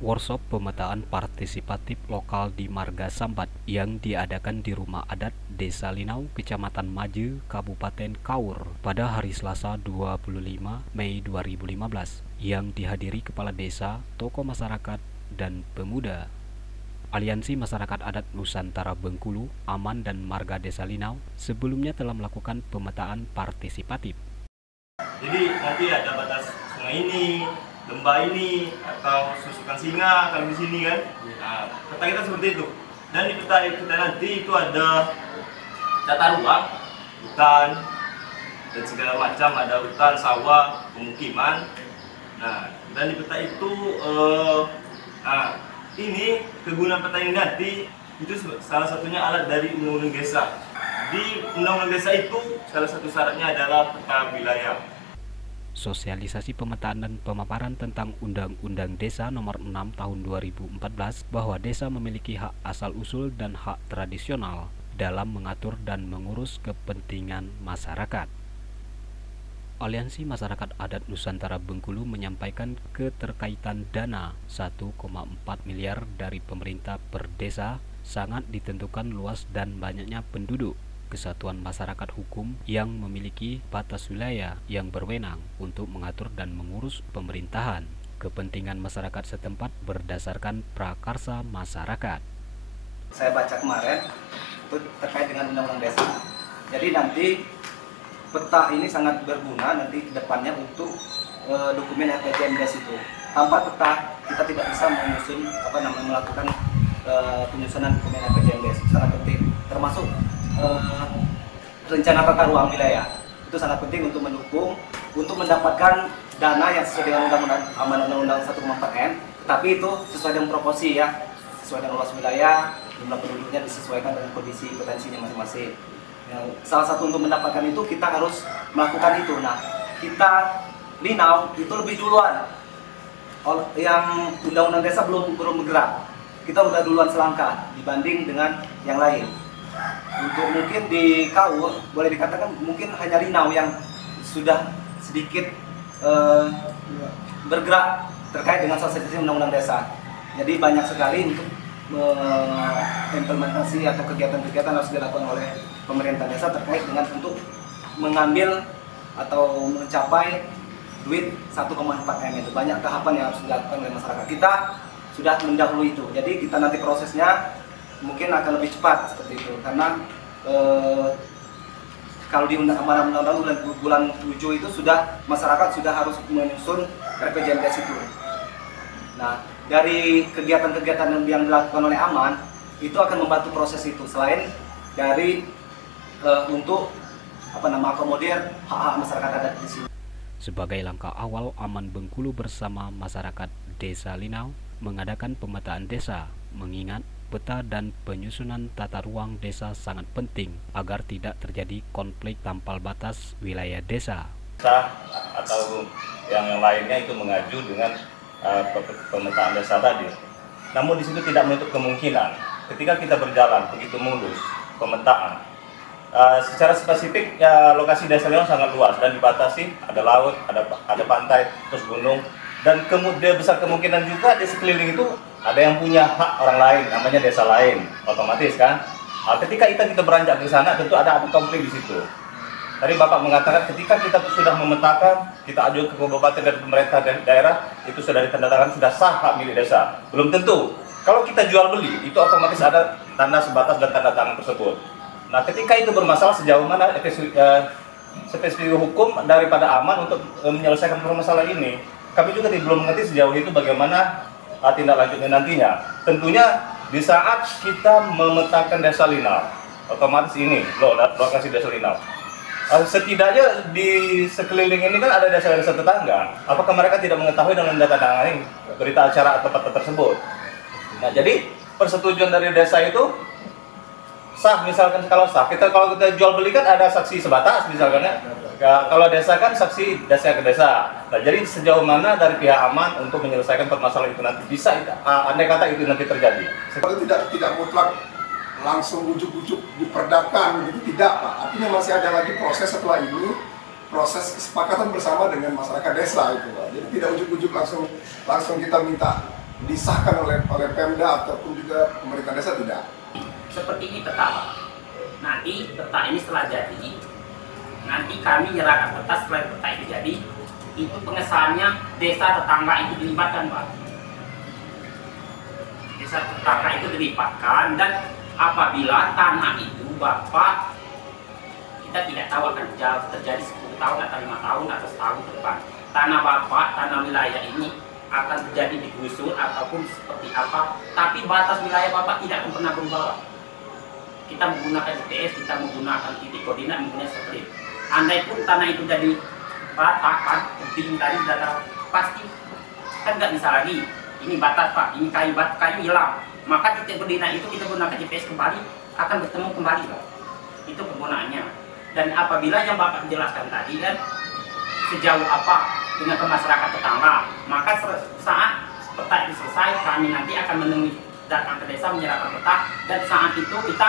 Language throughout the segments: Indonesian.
Workshop pemetaan partisipatif lokal di Marga Sambat yang diadakan di Rumah Adat Desa Linau, Kecamatan Maje, Kabupaten Kaur pada hari Selasa 25 Mei 2015 yang dihadiri kepala desa, tokoh masyarakat, dan pemuda. Aliansi Masyarakat Adat Nusantara Bengkulu, Aman dan Marga Desa Linau sebelumnya telah melakukan pemetaan partisipatif. Jadi nanti ada batas sungai ini, lembah ini, atau susukan singa kalau di sini kan. Nah, peta kita seperti itu. Dan di peta kita nanti itu ada tata ruang, hutan, dan segala macam, ada hutan, sawah, pemukiman. Nah, dan di peta itu, ini kegunaan peta ini nanti itu salah satunya alat dari Undang-Undang Desa. Di Undang-Undang Desa itu salah satu syaratnya adalah peta wilayah. Sosialisasi pemetaan dan pemaparan tentang Undang-Undang Desa Nomor 6 Tahun 2014 bahwa desa memiliki hak asal-usul dan hak tradisional dalam mengatur dan mengurus kepentingan masyarakat. Aliansi Masyarakat Adat Nusantara Bengkulu menyampaikan keterkaitan dana 1,4 miliar dari pemerintah per desa sangat ditentukan luas dan banyaknya penduduk, kesatuan masyarakat hukum yang memiliki batas wilayah yang berwenang untuk mengatur dan mengurus pemerintahan, kepentingan masyarakat setempat berdasarkan prakarsa masyarakat. Saya baca kemarin itu terkait dengan Undang-Undang Desa. Jadi nanti peta ini sangat berguna nanti ke depannya untuk dokumen RPJMD itu. Tanpa peta kita tidak bisa melakukan penyusunan dokumen RPJMD, sangat penting. Termasuk rencana tata ruang wilayah itu sangat penting untuk mendukung, untuk mendapatkan dana yang sesuai dengan Undang-Undang 1,4 M, tetapi itu sesuai dengan proporsi ya, sesuai dengan luas wilayah, jumlah penduduknya disesuaikan dengan kondisi potensinya masing-masing. Salah satu untuk mendapatkan itu kita harus melakukan itu. Nah, kita Linau itu lebih duluan, yang Undang-Undang Desa belum bergerak, kita udah duluan selangkah dibanding dengan yang lain. Untuk mungkin di Kaur boleh dikatakan mungkin hanya Linau yang sudah sedikit bergerak terkait dengan sosialisasi Undang-Undang Desa. Jadi banyak sekali untuk implementasi atau kegiatan-kegiatan harus dilakukan oleh pemerintah desa terkait dengan untuk mengambil atau mencapai duit 1,4 M itu. Banyak tahapan yang harus dilakukan oleh masyarakat. Kita sudah mendahului itu. Jadi kita nanti prosesnya mungkin akan lebih cepat seperti itu, karena kalau di Undang-Undang bulan 7 itu sudah masyarakat sudah harus menyusun RPJMD itu. Nah, dari kegiatan-kegiatan yang dilakukan oleh Aman itu akan membantu proses itu, selain dari untuk akomodir hak-hak masyarakat adat di sini. Sebagai langkah awal, Aman Bengkulu bersama masyarakat Desa Linau mengadakan pemetaan desa, mengingat peta dan penyusunan tata ruang desa sangat penting agar tidak terjadi konflik tampal batas wilayah desa. Atau yang lainnya itu mengaju dengan pemetaan desa tadi. Namun di situ tidak menutup kemungkinan ketika kita berjalan begitu mulus pemetaan. Secara spesifik ya, lokasi Desa Linau sangat luas dan dibatasi, ada laut, ada pantai, terus gunung, dan kemudian besar kemungkinan juga di sekeliling itu ada yang punya hak orang lain, namanya desa lain, otomatis kan. Ketika kita beranjak ke sana tentu ada konflik di situ. Tadi Bapak mengatakan ketika kita sudah memetakan, kita ajukan ke kabupaten dan pemerintah daerah, itu sudah ditandatangan, sudah sah hak milik desa. Belum tentu. Kalau kita jual beli, itu otomatis ada tanda sebatas dan tanda tangan tersebut. Nah, ketika itu bermasalah sejauh mana spesifik hukum daripada Aman untuk menyelesaikan permasalahan ini, kami juga belum mengerti sejauh itu bagaimana tindak lanjutnya nantinya. Tentunya di saat kita memetakan Desa Linau, otomatis ini lokasi Desa Linau. Setidaknya di sekeliling ini kan ada desa-desa tetangga. Apakah mereka tidak mengetahui dengan mendatangani berita acara atau peta tersebut? Nah, jadi persetujuan dari desa itu sah, misalkan kalau sah. Kalau kita jual beli kan ada saksi sebatas misalkan ya. Kalau desa kan saksi desa ke desa. Nah, jadi sejauh mana dari pihak Aman untuk menyelesaikan permasalahan itu nanti bisa, andai kata itu nanti terjadi? Kalau tidak mutlak langsung ujuk-ujuk diperdakan gitu, tidak Pak. Artinya masih ada lagi proses setelah ini, proses kesepakatan bersama dengan masyarakat desa itu Pak. Jadi tidak ujuk-ujuk langsung kita minta disahkan oleh Pemda ataupun juga pemerintah desa tidak? Seperti ini peta, Pak. Nanti peta ini setelah jadi, nanti kami menyerahkan peta setelah peta itu jadi, itu pengesahannya desa tetangga itu dilibatkan, Pak. Desa tetangga itu dilibatkan, dan apabila tanah itu Bapak, kita tidak tahu akan terjadi 10 tahun atau 5 tahun atau setahun ke depan. Tanah Bapak, tanah wilayah ini akan terjadi digusur ataupun seperti apa, tapi batas wilayah Bapak tidak akan pernah berubah, Pak. Kita menggunakan GPS, kita menggunakan titik koordinat, menggunakan satelit. Andai pun tanah itu jadi ratakan, penting tadi data, pasti kan nggak bisa lagi. Ini batas, Pak, ini kayu hilang. Maka titik koordinat itu kita gunakan GPS kembali, akan bertemu kembali, Pak. Itu penggunaannya. Dan apabila yang Bapak jelaskan tadi kan, sejauh apa dengan ke masyarakat tetangga, maka saat peta itu selesai, kami nanti akan menemui, datang ke desa menyerahkan peta, dan saat itu kita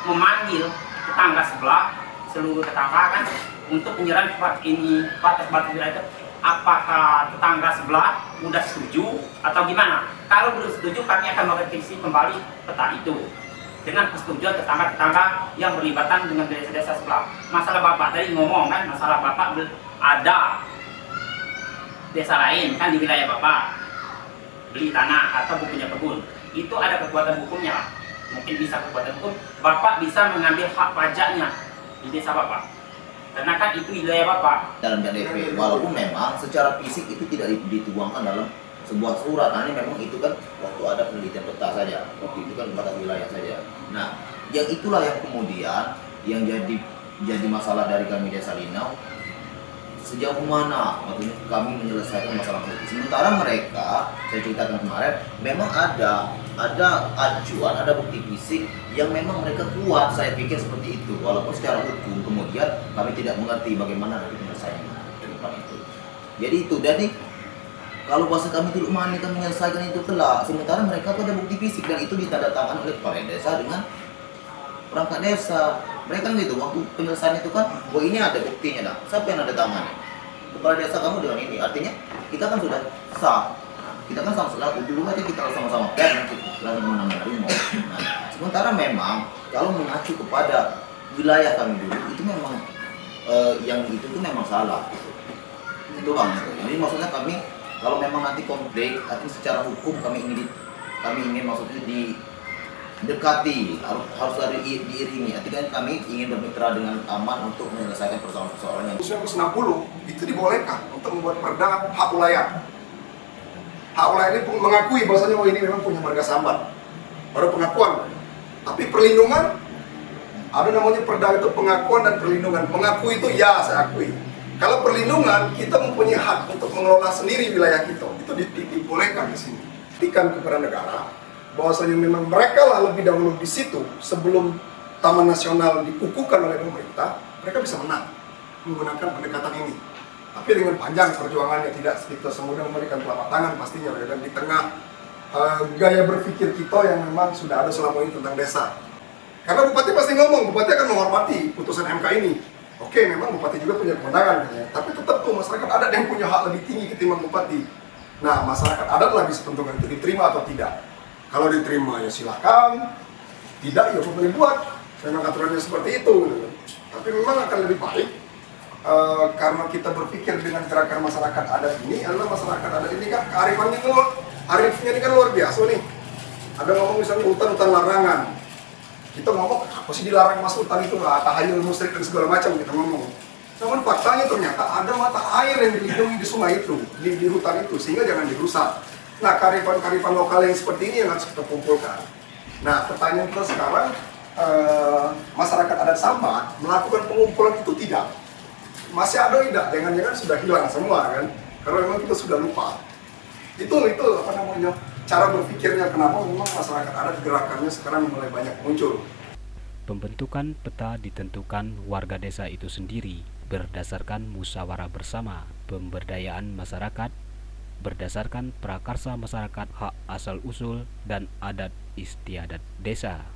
memanggil tetangga sebelah, seluruh tetangga kan, untuk menyerang ini batas-batas wilayah itu. Apakah tetangga sebelah sudah setuju atau gimana? Kalau belum setuju, kami akan merevisi kembali peta itu dengan persetujuan tetangga-tetangga yang berlibatan dengan desa-desa sebelah. Masalah Bapak tadi ngomong kan, masalah Bapak ada desa lain kan di wilayah Bapak beli tanah atau punya kebun, itu ada kekuatan hukumnya, Pak. Mungkin bisa kekuatan hukum, Bapak bisa mengambil hak pajaknya di desa Bapak, karena kan itu wilayah Bapak. Dalam KDP, walaupun memang secara fisik itu tidak dituangkan dalam sebuah surat, ini memang itu kan waktu ada penelitian peta saja, waktu itu kan batas wilayah saja. Nah, yang itulah yang kemudian yang jadi masalah dari kami Desa Linau. Sejauh mana maksudnya kami menyelesaikan masalah itu. Sementara mereka, saya ceritakan kemarin, memang ada acuan, ada bukti fisik yang memang mereka kuat, saya pikir seperti itu. Walaupun secara hukum kemudian kami tidak mengerti bagaimana nanti penyelesaian ke depan itu. Jadi itu, jadi kalau bahasa kami dulu mana kan menyelesaikan itu kelak. Sementara mereka pada bukti fisik dan itu ditandatangani oleh kepala desa dengan perangkat desa. Mereka kan gitu, waktu penyelesaian itu kan, wah ini ada buktinya dah. Siapa yang ada tangannya? Kepala desa kamu dengan ini. Artinya kita kan sudah sah. Kita kan sama-sama dulu aja kita sama-sama plan nanti lalu menerima. Nah, sementara memang kalau mengacu kepada wilayah kami dulu itu memang yang itu tuh memang salah. Itu bang. Jadi maksudnya kami kalau memang nanti konflik, tapi secara hukum kami ingin maksudnya dekati, harus ada diiringi. Artinya kami ingin bermitra dengan aman untuk menyelesaikan persoalan-persoalan yang 1960 itu dibolehkan untuk membuat perda hak wilayah. Hak wilayah ini mengakui bahwasanya oh ini memang punya marga sambat. Baru pengakuan. Tapi perlindungan ada namanya perda itu pengakuan dan perlindungan. Mengakui itu ya saya akui. Kalau perlindungan kita mempunyai hak untuk mengelola sendiri wilayah kita. Itu dibolehkan di sini. Berikan kepada negara bahwasanya memang mereka lah lebih dahulu di situ sebelum Taman Nasional dikukuhkan oleh pemerintah, mereka bisa menang menggunakan pendekatan ini. Tapi dengan panjang perjuangannya, tidak kita semudah memberikan telapak tangan pastinya, dan di tengah gaya berpikir kita yang memang sudah ada selama ini tentang desa. Karena Bupati pasti ngomong, Bupati akan menghormati putusan MK ini. Oke, memang Bupati juga punya kewenangan, tapi tetap tuh masyarakat adat yang punya hak lebih tinggi ketimbang Bupati. Nah, masyarakat adat lah bisa tentukan itu diterima atau tidak. Kalau diterima ya silakan, tidak ya boleh buat. Memang aturannya seperti itu. Tapi memang akan lebih baik karena kita berpikir dengan gerakan masyarakat adat ini adalah masyarakat adat ini kan kearifannya arifnya ini kan luar biasa nih. Ada ngomong misalnya hutan-hutan larangan. Kita ngomong apa sih dilarang masuk hutan itu, tahayul musyrik dan segala macam kita ngomong. Namun faktanya ternyata ada mata air yang dilindungi di sungai itu, di hutan itu, sehingga jangan dirusak. Nah, kearifan-kearifan lokal yang seperti ini yang harus kita kumpulkan. Nah, pertanyaan kita sekarang, masyarakat adat Sambat melakukan pengumpulan itu tidak? Masih ada tidak? Jangan-jangan sudah hilang semua kan? Karena memang kita sudah lupa. Itu apa namanya? Cara berpikirnya kenapa memang masyarakat adat gerakannya sekarang mulai banyak muncul. Pembentukan peta ditentukan warga desa itu sendiri berdasarkan musyawarah bersama, pemberdayaan masyarakat, berdasarkan prakarsa masyarakat, hak asal usul, dan adat istiadat desa.